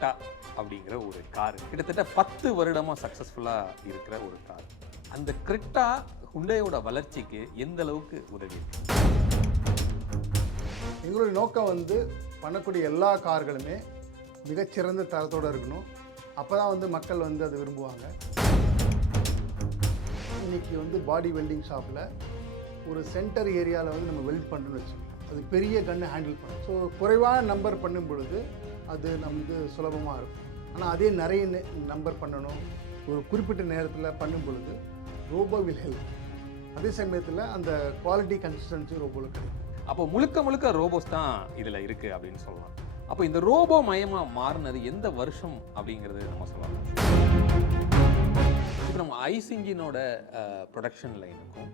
Creta அப்படிங்கிற ஒரு car கிட்டத்தட்ட 10 வருடமா சக்சஸ்ஃபுல்லா இருக்கிற ஒரு கார். அந்த கிரெட்டா ஹுண்டாயோட வளர்ச்சிக்கு எந்த அளவுக்கு உதவி இருக்கு? எங்களுடைய நோக்கம் வந்து பண்ணக்கூடிய எல்லா கார்களுமே மிகச்சிறந்த தரத்தோடு இருக்கணும். அப்போ தான் வந்து மக்கள் வந்து அதை விரும்புவாங்க. இன்றைக்கி வந்து பாடி வெல்டிங் ஷாப்பில் ஒரு சென்டர் ஏரியாவில் வந்து நம்ம வெல்ட் பண்ணுறோன்னு வச்சுக்கோங்க. அது பெரிய கன்னை ஹேண்டில் பண்ணும். ஸோ குறைவான நம்பர் பண்ணும் பொழுது அது நமக்கு சுலபமாக இருக்கும். ஆனால் அதே நிறைய நம்பர் பண்ணணும், ஒரு குறிப்பிட்ட நேரத்தில் பண்ணும் பொழுது ரோபோ வில் ஹெல்ப். அதே சமயத்தில் அந்த குவாலிட்டி கன்சிஸ்டன்சி ரோபோவில் கிடைக்கும். அப்போ முழுக்க முழுக்க ரோபோஸ் தான் இதில் இருக்குது அப்படின்னு சொல்லலாம். அப்போ இந்த ரோபோ மயமாக மாறினது எந்த வருஷம் அப்படிங்கிறது நம்ம சொல்லலாம். இப்போ நம்ம ஐஸ் இன்ஜினோட ப்ரொடக்ஷன் லைனுக்கும்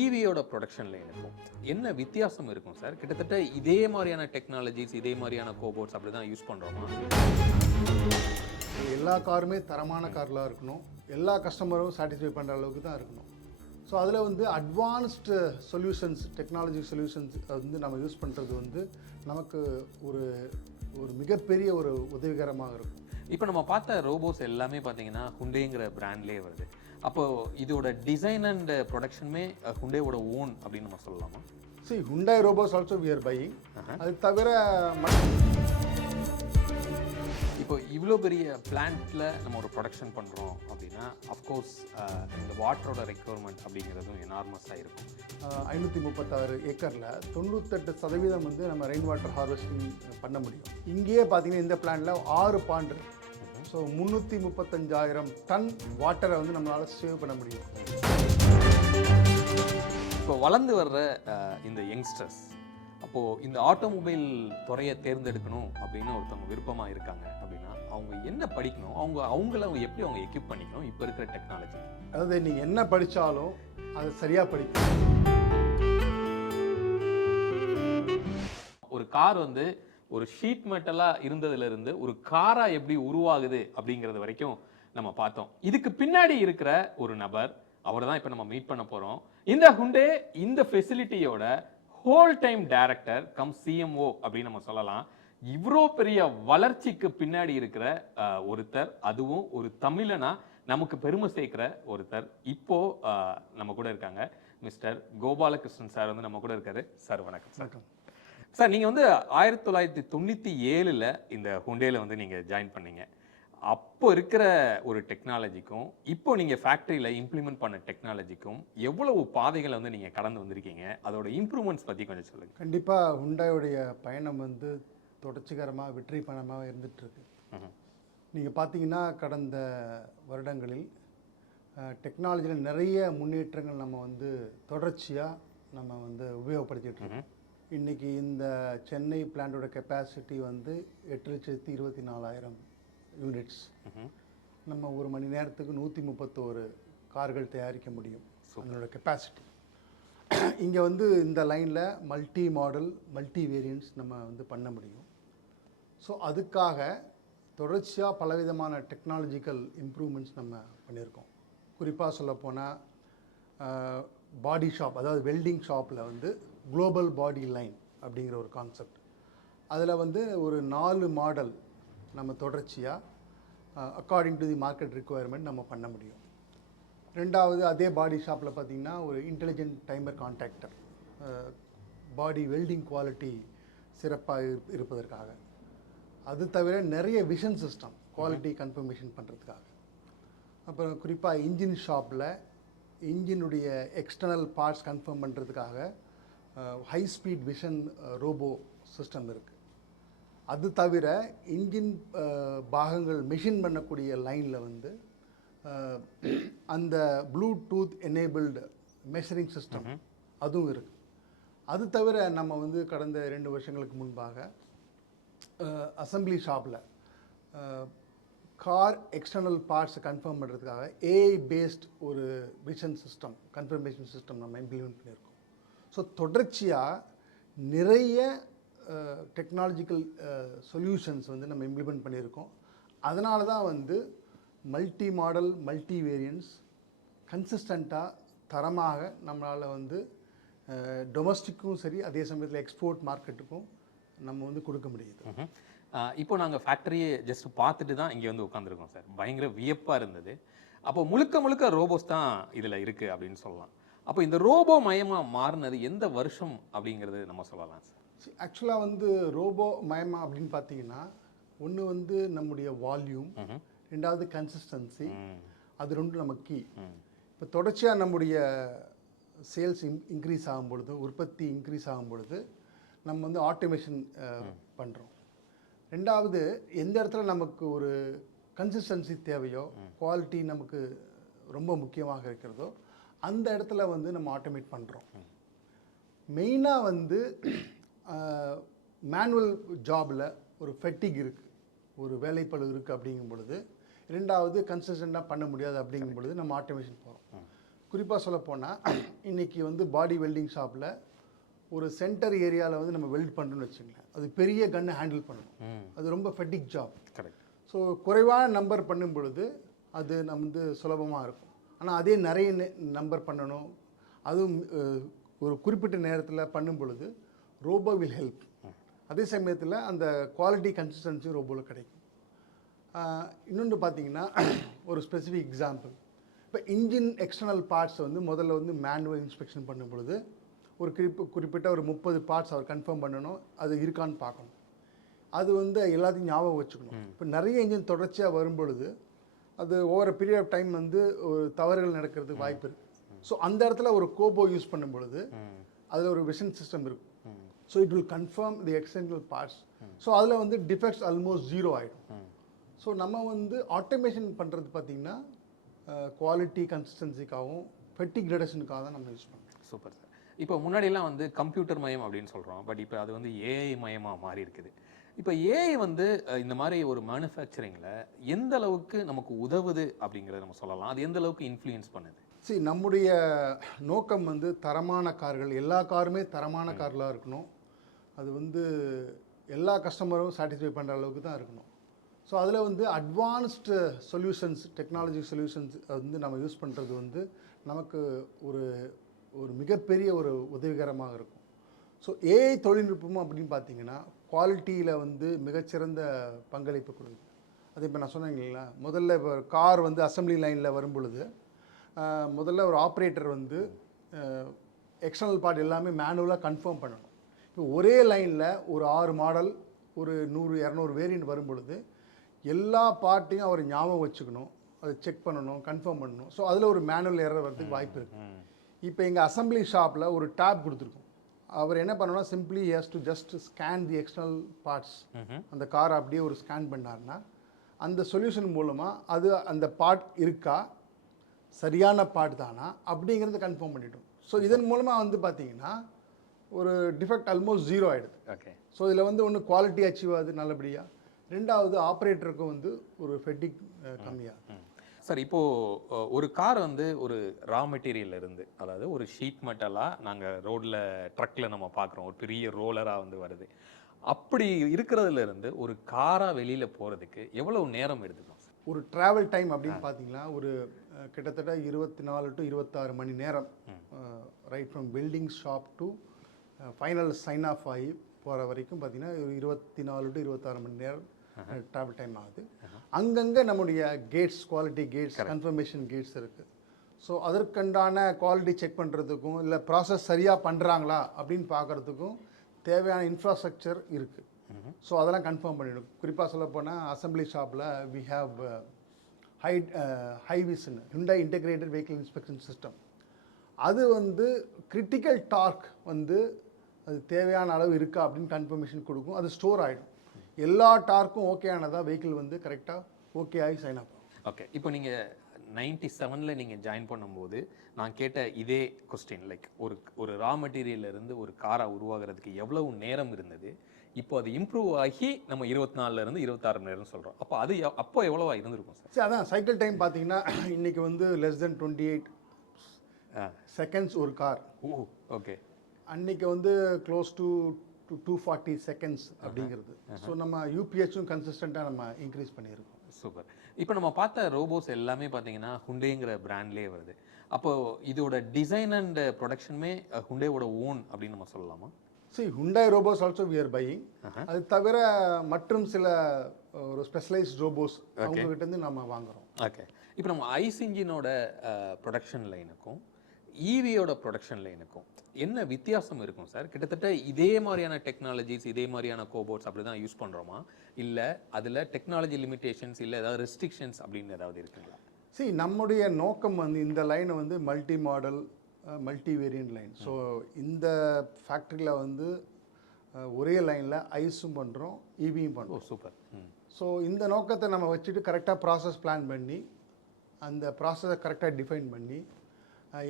ஈவியோட ப்ரொடக்ஷன் லைனுக்கும் என்ன வித்தியாசம் இருக்கும் சார்? கிட்டத்தட்ட இதே மாதிரியான டெக்னாலஜிஸ், இதே மாதிரியான கோபோட்ஸ் அப்படி தான் யூஸ் பண்ணுறோமா? எல்லா காருமே தரமான கார்லாம் இருக்கணும், எல்லா கஸ்டமரும் சாட்டிஸ்ஃபை பண்ணுற அளவுக்கு தான் இருக்கணும். ஸோ அதில் வந்து அட்வான்ஸ்டு சொல்யூஷன்ஸ், டெக்னாலஜி சொல்யூஷன்ஸ் வந்து நம்ம யூஸ் பண்ணுறது வந்து நமக்கு ஒரு ஒரு மிகப்பெரிய ஒரு உதவிகரமாக இருக்கும். இப்போ நம்ம பார்த்த ரோபோஸ் எல்லாமே பார்த்தீங்கன்னா ஹுண்டேங்கிற பிராண்ட்லேயே வருது. அப்போது இதோட டிசைன் அண்ட் ப்ரொடக்ஷனுமே ஹுண்டேவோட ஓன் அப்படின்னு நம்ம சொல்லலாமா? சரி, Hyundai robots also we are buying. அது தவிர இப்போ இவ்வளோ பெரிய பிளான்ட்டில் நம்ம ஒரு ப்ரொடக்ஷன் பண்ணுறோம் அப்படின்னா அஃப்கோர்ஸ் இந்த வாட்டரோட ரெக்யர்மெண்ட் அப்படிங்கிறதும் எனார்மஸாக இருக்கும். 536 ஏக்கரில் 98% வந்து நம்ம ரெயின் வாட்டர் ஹார்வெஸ்டிங் பண்ண முடியும். இங்கேயே பார்த்தீங்கன்னா இந்த பிளான்ட்டில் 6 பாண்ட். ஸோ 335,000 டன் வாட்டரை வந்து நம்மளால் சேவ் பண்ண முடியும். இப்போ வளர்ந்து வர்ற இந்த யங்ஸ்டர்ஸ் அப்போது இந்த ஆட்டோமொபைல் துறையை தேர்ந்தெடுக்கணும் அப்படின்னு ஒருத்தவங்க விருப்பமாக இருக்காங்க அப்படின்னா அவங்க என்ன படிக்கணும், அவங்கள எப்படி அவங்க எக்யூப் பண்ணிக்கணும் இப்போ இருக்கிற டெக்னாலஜி? அதாவது நீங்கள் என்ன படித்தாலும் அது சரியாக படிக்கணும். ஒரு கார் வந்து ஒரு ஷீட் மெட்டலாக இருந்ததுலேருந்து ஒரு காராக எப்படி உருவாகுது அப்படிங்கிறது வரைக்கும் நம்ம பார்த்தோம். இதுக்கு பின்னாடி இருக்கிற ஒரு நபர், அவரை தான் இப்போ நம்ம மீட் பண்ண போகிறோம். இந்த ஹுண்டே இந்த ஃபெசிலிட்டியோட whole time director cum CMO அப்படின்னு நம்ம சொல்லலாம். இவ்வளோ பெரிய வளர்ச்சிக்கு பின்னாடி இருக்கிற ஒருத்தர், அதுவும் ஒரு தமிழனா நமக்கு பெருமை சேர்க்கிற ஒருத்தர் இப்போ நம்ம கூட இருக்காங்க. மிஸ்டர் கோபாலகிருஷ்ணன் சார் வந்து நம்ம கூட இருக்காரு. சார் வணக்கம். வணக்கம் சார். நீங்கள் வந்து 1997 இந்த ஹுண்டேல வந்து நீங்கள் ஜாயின் பண்ணீங்க. அப்போ இருக்கிற ஒரு டெக்னாலஜிக்கும் இப்போ நீங்கள் ஃபேக்ட்ரியில் இம்ப்ளிமெண்ட் பண்ண டெக்னாலஜிக்கும் எவ்வளவு பாதைகளை வந்து நீங்கள் கடந்து வந்திருக்கீங்க, அதோட இம்ப்ரூவ்மெண்ட்ஸ் பற்றி கொஞ்சம் சொல்லுங்கள். கண்டிப்பாக ஹுண்டாயோடைய பயணம் வந்து தொடர்ச்சிகரமாக வெற்றி பயணமாக இருந்துகிட்ருக்கு. நீங்கள் பார்த்தீங்கன்னா கடந்த வருடங்களில் டெக்னாலஜியில் நிறைய முன்னேற்றங்கள் நம்ம வந்து தொடர்ச்சியாக நம்ம வந்து உபயோகப்படுத்திகிட்டு இருக்கோம். இன்றைக்கி இந்த சென்னை பிளான்ட்டோட கெப்பாசிட்டி வந்து 8,24,000 யூனிட்ஸ். நம்ம ஒரு மணி நேரத்துக்கு 131 கார்கள் தயாரிக்க முடியும். அதனோட கெப்பாசிட்டி. இங்கே வந்து இந்த லைனில் மல்டி மாடல், மல்டி வேரியன்ட்ஸ் நம்ம வந்து பண்ண முடியும். ஸோ அதுக்காக தொடர்ச்சியாக பலவிதமான டெக்னாலஜிக்கல் இம்ப்ரூவ்மெண்ட்ஸ் நம்ம பண்ணியிருக்கோம். குறிப்பாக சொல்லப்போனால் பாடி ஷாப், அதாவது வெல்டிங் ஷாப்பில் வந்து குளோபல் பாடி லைன் அப்படிங்கிற ஒரு கான்செப்ட். அதில் வந்து ஒரு 4 மாடல் நம்ம தொடர்ச்சியாக according to the market requirement நம்ம பண்ண முடியும். ரெண்டாவது, அதே பாடி ஷாப்பில் பார்த்திங்கன்னா ஒரு இன்டெலிஜென்ட் டைமர் கான்டாக்டர், பாடி வெல்டிங் குவாலிட்டி சிறப்பாக இருப்பதற்காக. அது தவிர நிறைய விஷன் சிஸ்டம் குவாலிட்டி கன்ஃபர்மேஷன் பண்ணுறதுக்காக. அப்புறம் குறிப்பாக இன்ஜின் ஷாப்பில் இன்ஜினுடைய எக்ஸ்டர்னல் பார்ட்ஸ் கன்ஃபார்ம் பண்ணுறதுக்காக high speed vision robot system இருக்குது. அது தவிர இன்ஜின் பாகங்கள் மெஷின் பண்ணக்கூடிய லைனில் வந்து அந்த ப்ளூடூத் எனேபிள்டு மெஷரிங் சிஸ்டம் அதுவும் இருக்குது. அது தவிர நம்ம வந்து கடந்த 2 வருஷங்களுக்கு முன்பாக அசம்பிளி ஷாப்பில் கார் எக்ஸ்டர்னல் பார்ட்ஸை கன்ஃபார்ம் பண்ணுறதுக்காக ஏஐ பேஸ்ட் ஒரு விஷன் சிஸ்டம், கன்ஃபர்மேஷன் சிஸ்டம் நம்ம இம்ப்ளிமெண்ட் பண்ணியிருக்கோம். ஸோ தொடர்ச்சியாக நிறைய டெக்னாலஜிக்கல் சொல்யூஷன்ஸ் வந்து நம்ம இம்ப்ளிமெண்ட் பண்ணியிருக்கோம். அதனால தான் வந்து மல்டி மாடல், மல்டி வேரியன்ட்ஸ் கன்சிஸ்டண்ட்டாக தரமாக நம்மளால் வந்து டொமஸ்டிக்கும் சரி, அதே சமயத்தில் எக்ஸ்போர்ட் மார்க்கெட்டுக்கும் நம்ம வந்து கொடுக்க முடியுது. இப்போ நாங்கள் ஃபேக்டரியை ஜஸ்ட் பார்த்துட்டு தான் இங்கே வந்து உட்காந்துருக்கோம் சார். பயங்கர வியப்பாக இருந்தது. அப்போ முழுக்க முழுக்க ரோபோஸ் தான் இதில் இருக்குது அப்படின்னு சொல்லலாம். அப்போ இந்த ரோபோ மயமாக மாறினது எந்த வருஷம் அப்படிங்கிறது நம்ம சொல்லலாம் சார்? ஆக்சுவலாக வந்து ரோபோ மயமா அப்படின்னு பார்த்தீங்கன்னா, ஒன்று வந்து நம்முடைய வால்யூம், ரெண்டாவது கன்சிஸ்டன்சி, அது ரெண்டும் நம்ம கீ. இப்போ தொடர்ச்சியாக நம்முடைய சேல்ஸ் இன்க்ரீஸ் ஆகும் பொழுது, உற்பத்தி இன்க்ரீஸ் ஆகும் பொழுது நம்ம வந்து ஆட்டோமேஷன் பண்ணுறோம். ரெண்டாவது எந்த இடத்துல நமக்கு ஒரு கன்சிஸ்டன்சி தேவையோ, குவாலிட்டி நமக்கு ரொம்ப முக்கியமாக இருக்கிறதோ, அந்த இடத்துல வந்து நம்ம ஆட்டோமேட் பண்ணுறோம். மெயினாக வந்து மேனுவல் ஜாபில் ஒரு ஃபெட்டிக் இருக்குது, ஒரு வேலைப்பளு இருக்குது அப்படிங்கும் பொழுது, ரெண்டாவது கன்சிஸ்டண்ட்டாக பண்ண முடியாது அப்படிங்கும் பொழுது நம்ம ஆட்டோமேஷன் போகிறோம். குறிப்பாக சொல்லப்போனால் இன்றைக்கி வந்து பாடி வெல்டிங் ஷாப்பில் ஒரு சென்டர் ஏரியாவில் வந்து நம்ம வெல்ட் பண்ணுறோன்னு வச்சுங்களேன், அது பெரிய கன்னை ஹேண்டில் பண்ணணும், அது ரொம்ப ஃபெட்டிக் ஜாப். கரெக்ட். ஸோ குறைவான நம்பர் பண்ணும் பொழுது அது நம்ம வந்து சுலபமாக இருக்கும். ஆனால் அதே நிறைய நம்பர் பண்ணணும், அதுவும் ஒரு குறிப்பிட்ட நேரத்தில் பண்ணும் பொழுது ரோபோ வில் ஹெல்ப். அதே சமயத்தில் அந்த குவாலிட்டி கன்சிஸ்டன்சி ரோபோவில் கிடைக்கும். இன்னொன்று பார்த்தீங்கன்னா ஒரு ஸ்பெசிஃபிக் எக்ஸாம்பிள், இப்போ இன்ஜின் எக்ஸ்டர்னல் பார்ட்ஸ் வந்து முதல்ல வந்து மேனுவல் இன்ஸ்பெக்ஷன் பண்ணும் பொழுது ஒரு குறிப்பிட்ட ஒரு 30 பார்ட்ஸ் அவர் கன்ஃபார்ம் பண்ணணும், அது இருக்கான்னு பார்க்கணும். அது வந்து எல்லாத்தையும் ஞாபகம் வச்சுக்கணும். இப்போ நிறைய இன்ஜின் தொடர்ச்சியாக வரும் பொழுது அது ஓவர் பீரியட் ஆஃப் டைம் வந்து ஒரு தவறுகள் நடக்கிறதுக்கு வாய்ப்பு இருக்குது. ஸோ அந்த இடத்துல ஒரு கோபோ யூஸ் பண்ணும் பொழுது அதில் ஒரு விஷன் சிஸ்டம் இருக்கும். So it will confirm the external parts. So அதில் வந்து டிஃபெக்ட்ஸ் ஆல்மோஸ்ட் 0 ஆகிடும். ஸோ நம்ம வந்து ஆட்டோமேஷன் பண்ணுறது பார்த்திங்கன்னா குவாலிட்டி கன்சிஸ்டன்சிக்காகவும் ஃபெட்டிக் ரிடக்ஷனுக்காக தான் நம்ம யூஸ் பண்ணுறோம். Super sir. இப்போ முன்னாடியெல்லாம் வந்து கம்ப்யூட்டர் மயம் அப்படின்னு சொல்கிறோம், பட் இப்போ அது வந்து ஏஐ மயமாக மாறி இருக்குது. இப்போ ஏஐ வந்து இந்த மாதிரி ஒரு மேனுஃபேக்சரிங்கில் எந்த அளவுக்கு நமக்கு உதவுது அப்படிங்கிறத நம்ம சொல்லலாம், அது எந்த அளவுக்கு இன்ஃப்ளூயன்ஸ் பண்ணுது? சரி, நம்முடைய நோக்கம் வந்து தரமான கார்கள், எல்லா காருமே தரமான கார்களாக இருக்கணும். அது வந்து எல்லா கஸ்டமரும் சாட்டிஸ்ஃபை பண்ணுற அளவுக்கு தான் இருக்கணும். ஸோ அதில் வந்து அட்வான்ஸ்டு சொல்யூஷன்ஸ், டெக்னாலஜி சொல்யூஷன்ஸ் வந்து நம்ம யூஸ் பண்ணுறது வந்து நமக்கு ஒரு ஒரு மிகப்பெரிய ஒரு உதவிகரமாக இருக்கும். ஸோ ஏஐ தொழில்நுட்பமும் அப்படின்னு பார்த்தீங்கன்னா குவாலிட்டியில் வந்து மிகச்சிறந்த பங்களிப்பு கொடுக்குது. அது இப்போ நான் சொன்னேன் இல்லைங்களா, முதல்ல இப்போ கார் வந்து அசம்பிளி லைனில் வரும் பொழுது முதல்ல ஒரு ஆப்ரேட்டர் வந்து எக்ஸ்டர்னல் பார்ட் எல்லாமே மேனுவலாக கன்ஃபார்ம் பண்ணணும். இப்போ ஒரே லைனில் ஒரு 6 மாடல், ஒரு 100-200 வேரியண்ட் வரும் பொழுது எல்லா பார்ட்டையும் அவர் ஞாபகம் வச்சுக்கணும், அதை செக் பண்ணணும், கன்ஃபார்ம் பண்ணணும். ஸோ அதில் ஒரு மேனுவல் எரர் வரதுக்கு வாய்ப்பு இருக்குது. இப்போ எங்கள் அசம்பிளி ஷாப்பில் ஒரு டேப் கொடுத்துருக்கோம். அவர் என்ன பண்ணணும்னா simply has to just scan the external parts. அந்த காரை அப்படியே ஒரு ஸ்கேன் பண்ணார்னா அந்த சொல்யூஷன் மூலமாக அது அந்த பார்ட் இருக்கா, சரியான பார்ட் தானா அப்படிங்கிறத கன்ஃபார்ம் பண்ணிட்டோம். ஸோ இதன் மூலமாக வந்து பார்த்தீங்கன்னா ஒரு டிஃபெக்ட் ஆல்மோஸ்ட் 0 ஆகிடுது. ஓகே. ஸோ இதில் வந்து ஒன்று குவாலிட்டி அச்சீவ் ஆகுது நல்லபடியாக, ரெண்டாவது ஆப்ரேட்டருக்கும் வந்து ஒரு ஃபெட்டிக் கம்மியாக. சார், இப்போது ஒரு கார் வந்து ஒரு ரா மெட்டீரியல் இருந்து, அதாவது ஒரு ஷீட் மெட்டலாக நாங்கள் ரோட்டில் ட்ரக்கில் நம்ம பார்க்குறோம், ஒரு பெரிய ரோலராக வந்து வருது. அப்படி இருக்கிறதுல இருந்து ஒரு காராக வெளியில் போகிறதுக்கு எவ்வளவு நேரம் எடுத்துக்கும் சார்? ஒரு ட்ராவல் டைம் அப்படின்னு பார்த்தீங்கன்னா ஒரு கிட்டத்தட்ட 24 to 26 மணி நேரம், right from building shop to final sign off ஆகி போகிற வரைக்கும் பார்த்தீங்கன்னா ஒரு 24 to 26 மணி நேரம் ட்ராவல் டைம் ஆகுது. அங்கங்கே நம்முடைய gates, quality gates, confirmation gates இருக்குது. ஸோ அதற்கண்டான குவாலிட்டி செக் பண்ணுறதுக்கும் இல்லை ப்ராசஸ் சரியாக பண்ணுறாங்களா அப்படின்னு பார்க்குறதுக்கும் தேவையான இன்ஃப்ராஸ்ட்ரக்சர் இருக்குது. ஸோ அதெல்லாம் கன்ஃபார்ம் பண்ணிடும். குறிப்பாக சொல்லப்போனால் அசம்பிளி ஷாப்பில் வி ஹாவ் ஹைவிஸ்ன்னு Hyundai integrated vehicle inspection system. அது வந்து கிரிட்டிக்கல் டார்க் வந்து அது தேவையான அளவு இருக்கா அப்படின்னு கன்ஃபர்மேஷன் கொடுக்கும். அது ஸ்டோர் ஆகிடும். எல்லா டார்க்கும் ஓகே ஆனதாக வெஹிக்கிள் வந்து கரெக்டாக ஓகே ஆகி சைன் ஆகும். ஓகே. இப்போ நீங்கள் 97ல் நீங்கள் ஜாயின் பண்ணும்போது நான் கேட்ட இதே கொஸ்டின், லைக் ஒரு ரா மெட்டீரியல்லேருந்து ஒரு காரை உருவாகிறதுக்கு எவ்வளவு நேரம் இருந்தது, இப்போ அது இம்ப்ரூவ் ஆகி நம்ம 24லேருந்து 26 மணி நேரம் சொல்கிறோம். அப்போ அது அப்போ எவ்வளோவா இருந்திருக்கும் சார்? சரி, அதான் சைக்கிள் டைம் பார்த்தீங்கன்னா இன்றைக்கி வந்து லெஸ் தென் 28 செகண்ட்ஸ் ஒரு கார். ஓ, ஓகே. அன்றைக்கி வந்து க்ளோஸ் டு 240 செகண்ட்ஸ் அப்படிங்கிறது. ஸோ நம்ம யூபிஎச்சும் கன்சிஸ்டண்ட்டாக நம்ம இன்க்ரீஸ் பண்ணியிருக்கோம். சூப்பர். இப்போ நம்ம பார்த்த ரோபோஸ் எல்லாமே பார்த்தீங்கன்னா ஹுண்டேங்கிற பிராண்ட்லேயே வருது. அப்போது இதோட டிசைன் அண்ட் ப்ரொடக்ஷனுமே ஹுண்டேவோட ஓன் அப்படின்னு நம்ம சொல்லலாமா? Hyundai robots also we are buying. அது தவிர மற்றும் சில ஒரு ஸ்பெஷலைஸ்ட் ரோபோஸ் அவங்க கிட்ட இருந்து நம்ம வாங்குறோம். ஓகே. இப்போ நம்ம ஐஸ் இன்ஜினோட ப்ரொடக்ஷன் லைனுக்கும் ஈவியோட ப்ரொடக்ஷன் லைனுக்கும் என்ன வித்தியாசம் இருக்கும் சார்? கிட்டத்தட்ட இதே மாதிரியான டெக்னாலஜிஸ், இதே மாதிரியான கோபோட்ஸ் அப்படி தான் யூஸ் பண்ணுறோமா, இல்லை அதில் டெக்னாலஜி லிமிடேஷன்ஸ் இல்லை ஏதாவது ரெஸ்ட்ரிக்ஷன்ஸ் அப்படின்னு ஏதாவது இருக்குங்களா? நம்முடைய நோக்கம் வந்து இந்த லைனை வந்து multi model multi variant line. So இந்த ஃபேக்ட்ரியில் வந்து ஒரே லைனில் ஐஸும் பண்ணுறோம், ஈவியும் பண்ணுறோம். சூப்பர். ஸோ இந்த நோக்கத்தை நம்ம வச்சுட்டு கரெக்டாக ப்ராசஸ் பிளான் பண்ணி அந்த ப்ராசஸை கரெக்டாக டிஃபைன் பண்ணி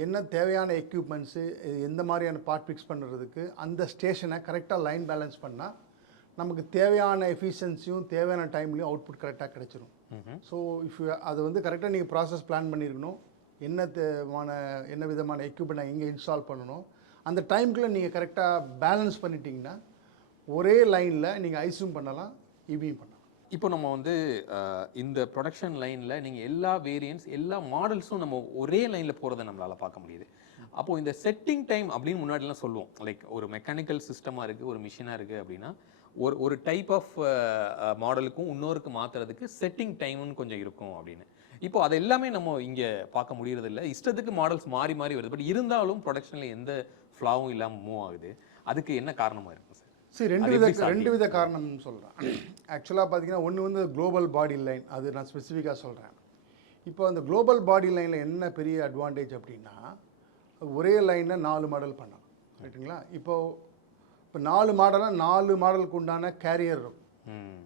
என்ன தேவையான எக்யூப்மெண்ட்ஸு எந்த மாதிரியான பார்ட் ஃபிக்ஸ் பண்ணுறதுக்கு அந்த ஸ்டேஷனை கரெக்டாக லைன் பேலன்ஸ் பண்ணால் நமக்கு தேவையான எஃபிஷியன்சியும் தேவையான டைம்லையும் அவுட்புட் கரெக்டாக கிடைச்சிரும். ஸோ இஃப் அதை வந்து கரெக்டாக நீங்கள் ப்ராசஸ் பிளான் பண்ணியிருக்கணும், என்ன விதமான எக்யூப்மெண்ட் எங்கே இன்ஸ்டால் பண்ணணும், அந்த டைமுக்குள்ளே நீங்கள் கரெக்டாக பேலன்ஸ் பண்ணிட்டீங்கன்னா ஒரே லைனில் நீங்கள் ஐஸும் பண்ணலாம், ஈவியும் பண்ணலாம். இப்போ நம்ம வந்து இந்த ப்ரொடக்ஷன் லைனில் நீங்கள் எல்லா வேரியன்ட்ஸ் எல்லா மாடல்ஸும் நம்ம ஒரே லைனில் போகிறத நம்மளால் பார்க்க முடியுது. அப்போது இந்த செட்டிங் டைம் அப்படின்னு முன்னாடிலாம் சொல்லுவோம், லைக் ஒரு மெக்கானிக்கல் சிஸ்டமாக இருக்குது, ஒரு மிஷினாக இருக்குது அப்படின்னா ஒரு டைப் ஆஃப் மாடலுக்கும் இன்னொருக்கு மாற்றுறதுக்கு செட்டிங் டைம்னு கொஞ்சம் இருக்கும் அப்படின்னு. இப்போ அது எல்லாமே நம்ம இங்கே பார்க்க முடியறதில்ல. இஷ்டத்துக்கு மாடல்ஸ் மாறி மாறி வருது. பட் இருந்தாலும் ப்ரொடக்ஷனில் எந்த ஃப்ளாவும் இல்லாமல் மூவ் ஆகுது. அதுக்கு என்ன காரணமாக இருக்கும் சார்? ரெண்டு வித காரணம்னு சொல்கிறேன். ஆக்சுவலாக பார்த்தீங்கன்னா ஒன்று வந்து குளோபல் பாடி லைன், அது நான் ஸ்பெசிஃபிக்காக சொல்கிறேன். இப்போ அந்த குளோபல் பாடி லைனில் என்ன பெரிய அட்வான்டேஜ் அப்படின்னா ஒரே லைனில் 4 மாடல் பண்ணலாம், ரைட்டுங்களா? இப்போ 4 மாடலாக 4 மாடலுக்கு உண்டான கேரியர் இருக்கும்,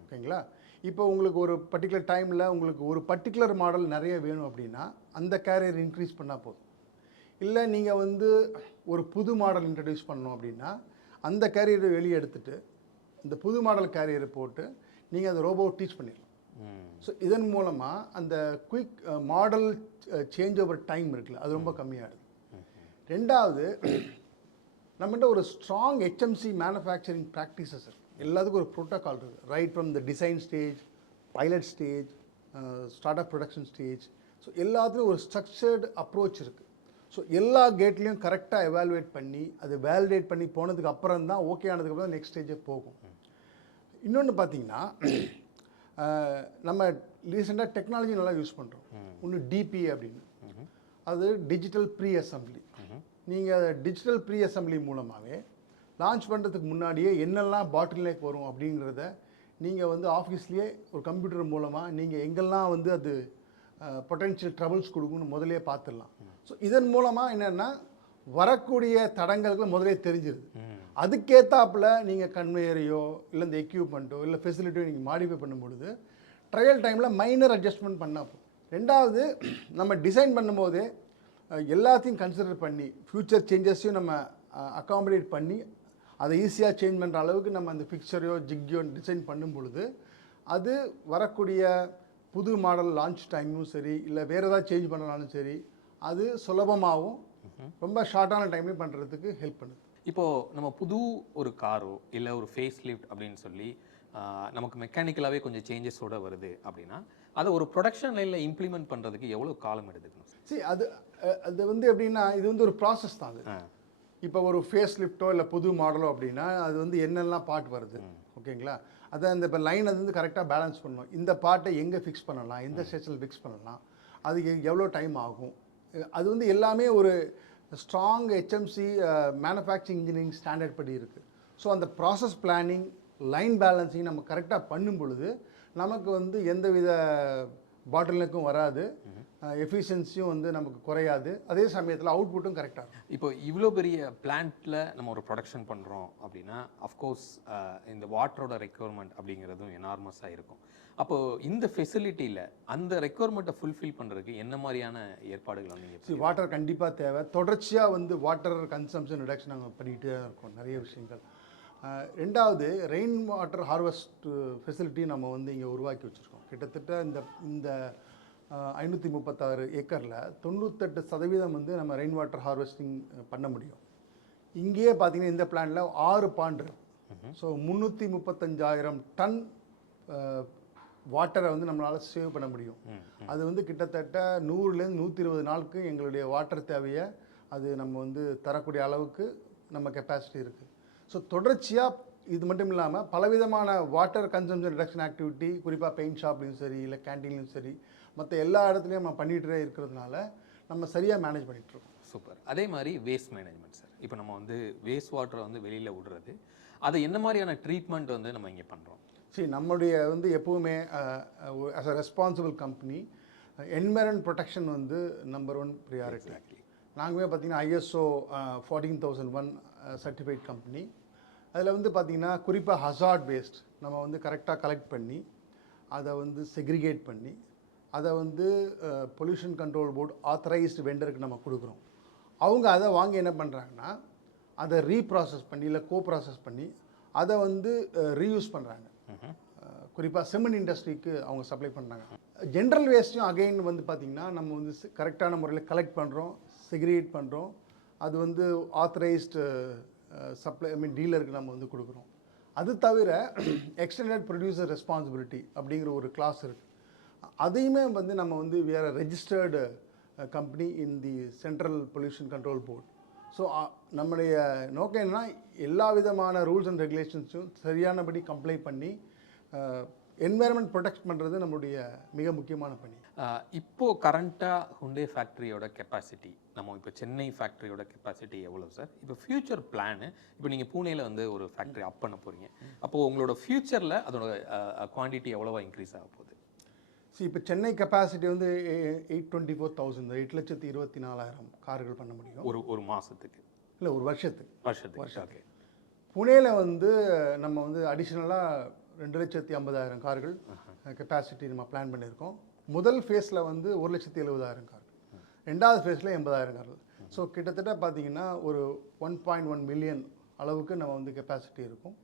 ஓகேங்களா? இப்போ உங்களுக்கு ஒரு பர்டிகுலர் டைமில் உங்களுக்கு ஒரு பர்டிகுலர் மாடல் நிறைய வேணும் அப்படின்னா அந்த கேரியர் இன்க்ரீஸ் பண்ணால் போதும். இல்லை நீங்கள் வந்து ஒரு புது மாடல் இன்ட்ரடியூஸ் பண்ணணும் அப்படின்னா அந்த கேரியரை வெளியே எடுத்துட்டு இந்த புது மாடல் கேரியரை போட்டு நீங்கள் அந்த ரோபோ டீச் பண்ணிடலாம். ஸோ இதன் மூலமாக அந்த quick model change over time இருக்குல்ல, அது ரொம்ப கம்மியாகிடுது. ரெண்டாவது, நம்மகிட்ட ஒரு ஸ்ட்ராங் ஹெச்எம்சி மேனுஃபேக்சரிங் ப்ராக்டிசஸ் இருக்குது. எல்லாத்துக்கும் ஒரு ப்ரோட்டோகால் இருக்குது, right from the design stage, pilot stage, start up production stage. So எல்லாத்துலேயும் ஒரு ஸ்ட்ரக்சர்டு அப்ரோச் இருக்குது. ஸோ எல்லா கேட்லேயும் கரெக்டாக எவாலுவேட் பண்ணி அதை வேலிடேட் பண்ணி போனதுக்கு அப்புறம் தான் ஓகே ஆனதுக்கப்புறம் தான் நெக்ஸ்ட் ஸ்டேஜே போகும். இன்னொன்று பார்த்தீங்கன்னா நம்ம ரீசெண்டாக டெக்னாலஜி நல்லா யூஸ் பண்ணுறோம். ஒன்று டிபி அப்படின்னு, அது டிஜிட்டல் ப்ரீ அசம்பிளி. நீங்கள் டிஜிட்டல் ப்ரீ அசம்பிளி மூலமாகவே லான்ச் பண்ணுறதுக்கு முன்னாடியே என்னெல்லாம் பாட்டில் நெக் வரும் அப்படிங்கிறத நீங்கள் வந்து ஆஃபீஸ்லேயே ஒரு கம்ப்யூட்டர் மூலமாக நீங்கள் எங்கெல்லாம் வந்து அது பொட்டென்ஷியல் ட்ரபிள்ஸ் கொடுக்குன்னு முதலே பார்த்துடலாம். ஸோ இதன் மூலமாக என்னென்னா வரக்கூடிய தடங்களுக்கு முதலே தெரிஞ்சிருது. அதுக்கேற்றாப்புல நீங்கள் கன்வேயரையோ இல்லை இந்த எக்யூப்மெண்ட்டோ இல்லை ஃபெசிலிட்டியோ நீங்கள் மாடிஃபை பண்ணும்பொழுது ட்ரையல் டைமில் மைனர் அட்ஜஸ்ட்மெண்ட் பண்ணால் போதும். ரெண்டாவது, நம்ம டிசைன் பண்ணும்போதே எல்லாத்தையும் கன்சிடர் பண்ணி ஃப்யூச்சர் சேஞ்சஸையும் நம்ம அக்காமடேட் பண்ணி அதை ஈஸியாக சேஞ்ச் பண்ணுற அளவுக்கு நம்ம அந்த ஃபிக்சரையோ ஜிக்கையோ டிசைன் பண்ணும் பொழுது அது வரக்கூடிய புது மாடல் லான்ச் டைமும் சரி இல்லை வேறு ஏதாவது சேஞ்ச் பண்ணலாலும் சரி அது சுலபமாகவும் ரொம்ப ஷார்ட்டான டைம்லேயும் பண்ணுறதுக்கு ஹெல்ப் பண்ணுது. இப்போது நம்ம புது ஒரு காரோ இல்லை ஒரு ஃபேஸ் லிஃப்ட் அப்படின்னு சொல்லி நமக்கு மெக்கானிக்கலாகவே கொஞ்சம் சேஞ்சஸோடு வருது அப்படின்னா அதை ஒரு ப்ரொடக்ஷன் லைனில் இம்ப்ளிமெண்ட் பண்ணுறதுக்கு எவ்வளோ காலம் எடுத்துக்கணும்? சரி, அது வந்து எப்படின்னா இது வந்து ஒரு ப்ராசஸ் தான். அது இப்போ ஒரு ஃபேஸ் லிஃப்ட்டோ இல்லை புது மாடலோ அப்படின்னா அது வந்து என்னெல்லாம் பார்ட் வருது, ஓகேங்களா? அதை அந்த இப்போ லைன் அது வந்து கரெக்டாக பேலன்ஸ் பண்ணணும். இந்த பார்ட்டை எங்கே ஃபிக்ஸ் பண்ணலாம், எந்த ஸ்டேஷனில் ஃபிக்ஸ் பண்ணலாம், அது எவ்வளோ டைம் ஆகும், அது வந்து எல்லாமே ஒரு strong HMC manufacturing engineering standard படி இருக்குது. ஸோ அந்த ப்ராசஸ் பிளானிங் லைன் பேலன்ஸிங் நம்ம கரெக்டாக பண்ணும் பொழுது நமக்கு வந்து எந்தவித பாட்டில்னக்கும் வராது, எஃபிஷியன்சியும் வந்து நமக்கு குறையாது, அதே சமயத்தில் அவுட்புட்டும் கரெக்டாக இருக்கும். இப்போ இவ்வளோ பெரிய பிளான்ட்டில் நம்ம ஒரு ப்ரொடக்ஷன் பண்ணுறோம் அப்படின்னா அஃப்கோர்ஸ் இந்த வாட்டரோட ரெக்யர்மெண்ட் அப்படிங்கிறதும் எனார்மஸாக இருக்கும். அப்போது இந்த ஃபெசிலிட்டியில் அந்த ரெக்யர்மெண்ட்டை ஃபுல்ஃபில் பண்ணுறதுக்கு என்ன மாதிரியான ஏற்பாடுகள் வந்து? வாட்டர் கண்டிப்பாக தேவை. தொடர்ச்சியாக வந்து வாட்டர் கன்சம்ஷன் ரிடக்ஷன் நாங்கள் பண்ணிகிட்டே தான் இருக்கோம், நிறைய விஷயங்கள். ரெண்டாவது, ரெயின் வாட்டர் ஹார்வெஸ்ட் ஃபெசிலிட்டி நம்ம வந்து இங்கே உருவாக்கி வச்சுருக்கோம். கிட்டத்தட்ட இந்த 536 ஏக்கரில் 98% வந்து நம்ம ரெயின் வாட்டர் ஹார்வெஸ்டிங் பண்ண முடியும். இங்கேயே பார்த்தீங்கன்னா இந்த பிளானில் 6 பாண்ட் இருக்குது. ஸோ 335,000 டன் வாட்டரை வந்து நம்மளால் சேவ் பண்ண முடியும். அது வந்து கிட்டத்தட்ட 100லேருந்து 120 நாளுக்கு எங்களுடைய வாட்டர் தேவையை அது நம்ம வந்து தரக்கூடிய அளவுக்கு நம்ம கெப்பாசிட்டி இருக்குது. ஸோ தொடர்ச்சியாக இது மட்டும் இல்லாமல் பலவிதமான வாட்டர் கன்சம்ஷன் ரிடக்ஷன் ஆக்டிவிட்டி, குறிப்பாக பெயிண்ட் ஷாப்லையும் சரி, இல்லை கேன்டீன்லையும் சரி, மற்ற எல்லா இடத்துலையும் நம்ம பண்ணிகிட்டே இருக்கிறதுனால நம்ம சரியாக மேனேஜ் பண்ணிகிட்ருக்கோம். சூப்பர். அதே மாதிரி வேஸ்ட் மேனேஜ்மெண்ட் சார். இப்போ நம்ம வந்து வேஸ்ட் வாட்டரை வந்து வெளியில் விடுறது, அதை என்ன மாதிரியான ட்ரீட்மெண்ட் வந்து நம்ம இங்கே பண்ணுறோம்? சரி, நம்மளுடைய வந்து எப்போவுமே as a responsible company environment protection வந்து நம்பர் 1 ப்ரியாரிட்டி. நாங்களுமே பார்த்தீங்கன்னா ISO 14001 சர்டிஃபைட் கம்பெனி. அதில் வந்து பார்த்திங்கன்னா குறிப்பாக ஹசார்ட் வேஸ்ட் நம்ம வந்து கரெக்டாக கலெக்ட் பண்ணி அதை வந்து செக்ரிகேட் பண்ணி அதை வந்து பொல்யூஷன் கண்ட்ரோல் போர்டு ஆத்தரைஸ்டு வெண்டருக்கு நம்ம கொடுக்குறோம். அவங்க அதை வாங்கி என்ன பண்ணுறாங்கன்னா அதை ரீப்ராசஸ் பண்ணி இல்லை ப்ராசஸ் பண்ணி அதை வந்து ரீயூஸ் பண்ணுறாங்க. குறிப்பாக சிமெண்ட் இண்டஸ்ட்ரிக்கு அவங்க சப்ளை பண்ணுறாங்க. ஜென்ரல் வேஸ்ட்டையும் அகைன் வந்து பார்த்திங்கன்னா நம்ம வந்து கரெக்டான முறையில் கலெக்ட் பண்ணுறோம், செக்ரிகேட் பண்ணுறோம். அது வந்து ஆத்தரைஸ்டு டீலருக்கு நம்ம வந்து கொடுக்குறோம். அது தவிர எக்ஸ்டெண்டட் ப்ரொடியூசர் ரெஸ்பான்சிபிலிட்டி அப்படிங்கிற ஒரு கிளாஸ் இருக்குது. அதையுமே வந்து நம்ம வந்து வேறு registered company in the central pollution control board. So நம்முடைய நோக்கம் என்னன்னா எல்லா விதமான ரூல்ஸ் அண்ட் ரெகுலேஷன்ஸும் சரியானபடி கம்ப்ளை பண்ணி என்வைரன்மெண்ட் ப்ரொடெக்ட் பண்ணுறது நம்மளுடைய மிக முக்கியமான பணி. இப்போது கரண்ட்டாக ஹுண்டே ஃபேக்ட்ரியோட கெப்பாசிட்டி, நம்ம இப்போ சென்னை ஃபேக்ட்ரியோட கெப்பாசிட்டி எவ்வளோ சார்? இப்போ ஃப்யூச்சர் பிளானு, இப்போ நீங்கள் பூனேயில் வந்து ஒரு ஃபேக்ட்ரி அப் பண்ண போகிறீங்க, அப்போது உங்களோட ஃப்யூச்சரில் அதோட குவான்டிட்டி எவ்வளோவா இன்க்ரீஸ் ஆக போகுது? இப்போ சென்னை கெப்பாசிட்டி வந்து 824,000, 8,24,000 கார்கள் பண்ண முடியும் ஒரு மாதத்துக்கு, இல்லை ஒரு வருஷத்துக்கு. ஓகே. புனேல வந்து நம்ம வந்து அடிஷ்னலாக 2,50,000 கார்கள் கெப்பாசிட்டி நம்ம பிளான் பண்ணியிருக்கோம். முதல் ஃபேஸில் வந்து 1,70,000 கார்கள், ரெண்டாவது ஃபேஸில் 80,000 கார்கள். ஸோ கிட்டத்தட்ட பார்த்தீங்கன்னா ஒரு 1.1 மில்லியன் அளவுக்கு நம்ம வந்து கெப்பாசிட்டி இருக்கும்.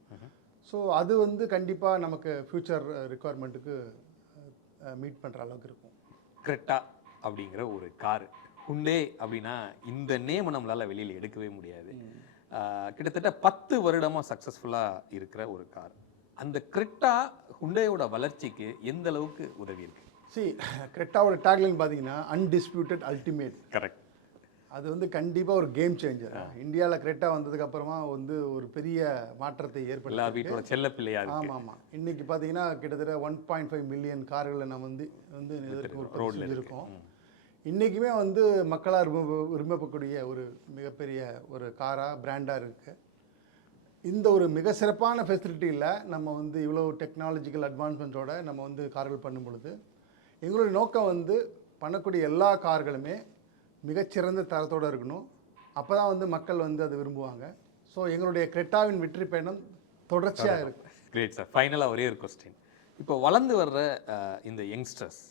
ஸோ அது வந்து கண்டிப்பாக நமக்கு ஃப்யூச்சர் ரிக்குவயர்மெண்ட்டுக்கு மீட் பண்ணுற அளவுக்கு இருக்கும். கிரெட்டா அப்படிங்கிற ஒரு கார், ஹுண்டே அப்படின்னா இந்த நேம் நம்மளால் வெளியில் எடுக்கவே முடியாது. கிட்டத்தட்ட 10 வருடமாக சக்ஸஸ்ஃபுல்லாக இருக்கிற ஒரு கார். அந்த கிரெட்டா ஹுண்டேயோட வளர்ச்சிக்கு எந்த அளவுக்கு உதவி இருக்கு? கிரெட்டாவோட டேக்லைன் பார்த்தீங்கன்னா அன்டிஸ்பியூட்டட் அல்டிமேட். கரெக்ட். அது வந்து கண்டிப்பாக ஒரு கேம் சேஞ்சர். இந்தியாவில் கிரெட்டா வந்ததுக்கு அப்புறமா வந்து ஒரு பெரிய மாற்றத்தை ஏற்படுத்தி வீட்டோட செல்ல பிள்ளையா. ஆமாம். இன்னைக்கு பார்த்தீங்கன்னா கிட்டத்தட்ட 1.5 மில்லியன் கார்களை நம்ம வந்து உற்பத்தி செஞ்சுருக்கோம். இன்றைக்குமே வந்து மக்களால் விரும்பக்கூடிய ஒரு மிகப்பெரிய ஒரு காராக பிராண்டாக இருக்குது. இந்த ஒரு மிக சிறப்பான ஃபெசிலிட்டியில் நம்ம வந்து இவ்வளோ டெக்னாலஜிக்கல் அட்வான்ஸ்மெண்ட்டோட நம்ம வந்து கார்கள் பண்ணும் பொழுது எங்களுடைய நோக்கம் வந்து பண்ணக்கூடிய எல்லா கார்களுமே மிகச்சிறந்த தரத்தோடு இருக்கணும். அப்போ தான் வந்து மக்கள் வந்து அதை விரும்புவாங்க. ஸோ எங்களுடைய கிரெட்டாவின் வெற்றி பயணம் தொடர்ச்சியாக இருக்கும். Great sir. ஃபைனலாக ஒரே ஒரு கொஸ்டின். இப்போ வளர்ந்து வர்ற இந்த யங்ஸ்டர்ஸ்,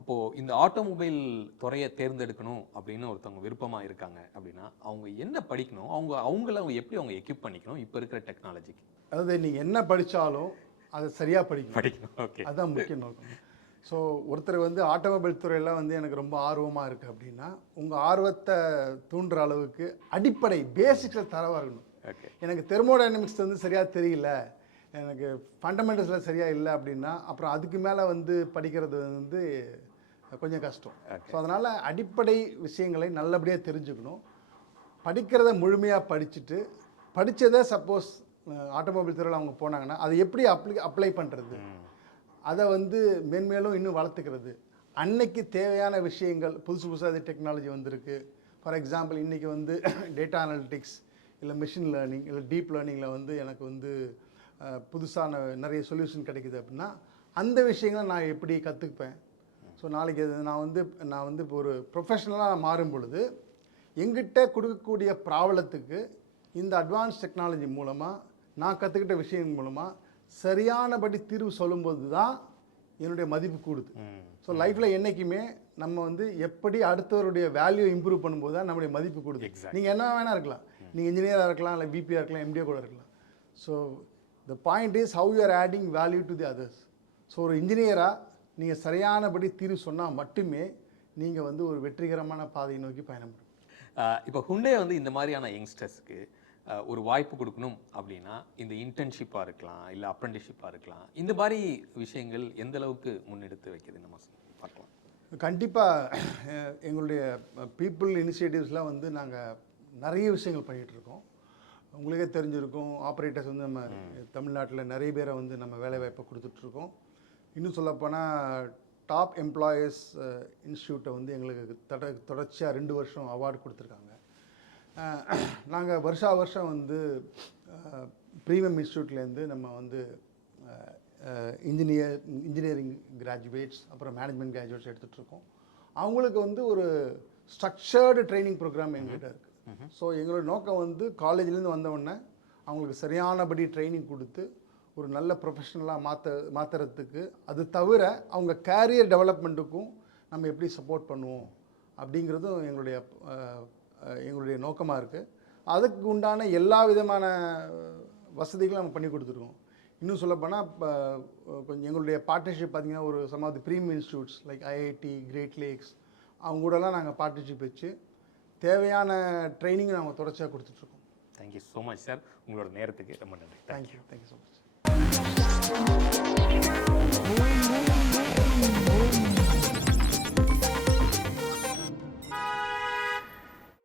அப்போது இந்த ஆட்டோமொபைல் துறையை தேர்ந்தெடுக்கணும் அப்படின்னு ஒருத்தவங்க விருப்பமாக இருக்காங்க அப்படின்னா அவங்க என்ன படிக்கணும்? அவங்கள எப்படி எக்யூப் பண்ணிக்கணும் இப்போ இருக்கிற டெக்னாலஜிக்கு? அதாவது நீங்கள் என்ன படித்தாலும் அதை சரியாக படிக்கணும். ஓகே, அதுதான் முக்கிய நோக்கம். ஸோ ஒருத்தர் வந்து ஆட்டோமொபைல் துறையில் வந்து எனக்கு ரொம்ப ஆர்வமாக இருக்குது அப்படின்னா உங்கள் ஆர்வத்தை தூண்டுற அளவுக்கு அடிப்படை பேசிக்ஸில் தரவாக இருக்கணும். ஓகே, எனக்கு தெர்மோடைனமிக்ஸ் வந்து சரியாக தெரியல, எனக்கு ஃபண்டமெண்டல்ஸில் சரியாக இல்லை அப்படின்னா அப்புறம் அதுக்கு மேலே வந்து படிக்கிறது வந்து கொஞ்சம் கஷ்டம். ஸோ அதனால் அடிப்படை விஷயங்களை நல்லபடியாக தெரிஞ்சுக்கணும். படிக்கிறத முழுமையாக படிச்சுட்டு படித்ததை சப்போஸ் ஆட்டோமொபைல் துறையில் அவங்க போனாங்கன்னா அதை எப்படி அப்ளை பண்ணுறது, அதை வந்து மேன்மேலும் இன்னும் வளர்த்துக்கிறது. அன்னைக்கு தேவையான விஷயங்கள் புதுசாக டெக்னாலஜி வந்திருக்கு. ஃபார் எக்ஸாம்பிள் இன்றைக்கி வந்து டேட்டா அனலிட்டிக்ஸ் இல்லை மிஷின் லேர்னிங் இல்லை டீப் லேர்னிங்கில் வந்து எனக்கு வந்து புதுசான நிறைய சொல்யூஷன் கிடைக்குது அப்படின்னா அந்த விஷயங்களை நான் எப்படி கற்றுப்பேன். ஸோ நாளைக்கு நான் வந்து இப்போ ஒரு ப்ரொஃபஷ்னலாக மாறும் பொழுது எங்கிட்ட கொடுக்கக்கூடிய ப்ராப்ளத்துக்கு இந்த அட்வான்ஸ் டெக்னாலஜி மூலமாக நான் கற்றுக்கிட்ட விஷயம் மூலமாக சரியானபடி தீர்வு சொல்லும்போது தான் என்னுடைய மதிப்பு கூடுது. ஸோ லைஃப்பில் என்றைக்குமே நம்ம வந்து எப்படி அடுத்தவருடைய வேல்யூ இம்ப்ரூவ் பண்ணும்போது தான் நம்முடைய மதிப்பு கூடுது. நீங்கள் என்ன வேணால் இருக்கலாம், நீங்கள் இன்ஜினியராக இருக்கலாம், இல்லை பிபியாக இருக்கலாம், எம்டிஏ கூட இருக்கலாம். So the point is how you are adding value to the others. So ஒரு இன்ஜினியராக நீங்கள் சரியானபடி தீர்வு சொன்னால் மட்டுமே நீங்கள் வந்து ஒரு வெற்றிகரமான பாதையை நோக்கி பயணம் பண்ணும். இப்போ ஹுண்டே வந்து இந்த மாதிரியான யங்ஸ்டர்ஸ்க்கு ஒரு வாய்ப்பு கொடுக்கணும் அப்படின்னா இந்த இன்டர்ன்ஷிப்பாக இருக்கலாம், இல்லை அப்ரெண்டிஸ்ஷிப்பாக இருக்கலாம், இந்த மாதிரி விஷயங்கள் எந்த அளவுக்கு முன்னெடுத்து வைக்கிறது நம்ம பார்க்கலாம்? கண்டிப்பாக எங்களுடைய பீப்புள் இனிஷியேட்டிவ்ஸ்லாம் வந்து நாங்கள் நிறைய விஷயங்கள் பண்ணிகிட்ருக்கோம். உங்களுக்கே தெரிஞ்சிருக்கும், ஆப்ரேட்டர்ஸ் வந்து நம்ம தமிழ்நாட்டில் நிறைய பேரை வந்து நம்ம வேலைவாய்ப்பை கொடுத்துட்ருக்கோம். இன்னும் சொல்லப்போனால் டாப் எம்ப்ளாயீஸ் இன்ஸ்டியூட்டை வந்து எங்களுக்கு தொடர்ச்சியாக 2 வருஷம் அவார்டு கொடுத்துருக்காங்க. நாங்கள் வருஷம் வந்து ப்ரீமியம் இன்ஸ்டியூட்லேருந்து நம்ம வந்து இன்ஜினியரிங் கிராஜுவேட்ஸ், அப்புறம் மேனேஜ்மெண்ட் கிராஜுவேட்ஸ் எடுத்துகிட்ருக்கோம். அவங்களுக்கு வந்து ஒரு ஸ்ட்ரக்சர்டு ட்ரைனிங் ப்ரோக்ராம் எங்கள்கிட்ட இருக்குது. ஸோ எங்களோட நோக்கம் வந்து காலேஜ்லேருந்து வந்தவுடனே அவங்களுக்கு சரியானபடி ட்ரைனிங் கொடுத்து ஒரு நல்ல ப்ரொஃபஷனலாக மாற்றுறதுக்கு, அது தவிர அவங்க கேரியர் டெவலப்மெண்ட்டுக்கும் நம்ம எப்படி சப்போர்ட் பண்ணுவோம் அப்படிங்கிறதும் எங்களுடைய நோக்கமாக இருக்குது. அதுக்கு உண்டான எல்லா விதமான வசதிகளும் நம்ம பண்ணி கொடுத்துருக்கோம். இன்னும் சொல்லப்போனால் இப்போ கொஞ்சம் எங்களுடைய பார்ட்னர்ஷிப் பார்த்திங்கன்னா ஒரு some of the premium institutes like IIT, Great Lakes, அவங்க கூடலாம் நாங்கள் பார்ட்னர்ஷிப் வச்சு தேவையான ட்ரைனிங் நாங்கள் தொடர்ச்சியாக கொடுத்துட்ருக்கோம். தேங்க்யூ ஸோ மச் சார், உங்களோட நேரத்துக்கு ரொம்ப நன்றி. Thank you so much.